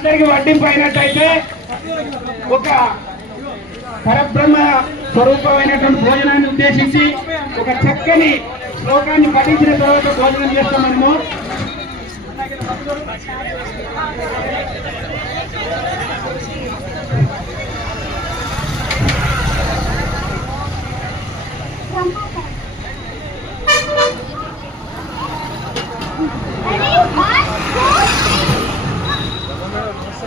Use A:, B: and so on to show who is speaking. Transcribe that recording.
A: అందరికి వడ్డింపైనట్టయితే ఒక పరబ్రహ్మ స్వరూపమైనటువంటి భోజనాన్ని ఉద్దేశించి ఒక చక్కని శ్లోకాన్ని పఠించిన తర్వాత భోజనం చేస్తాం మనము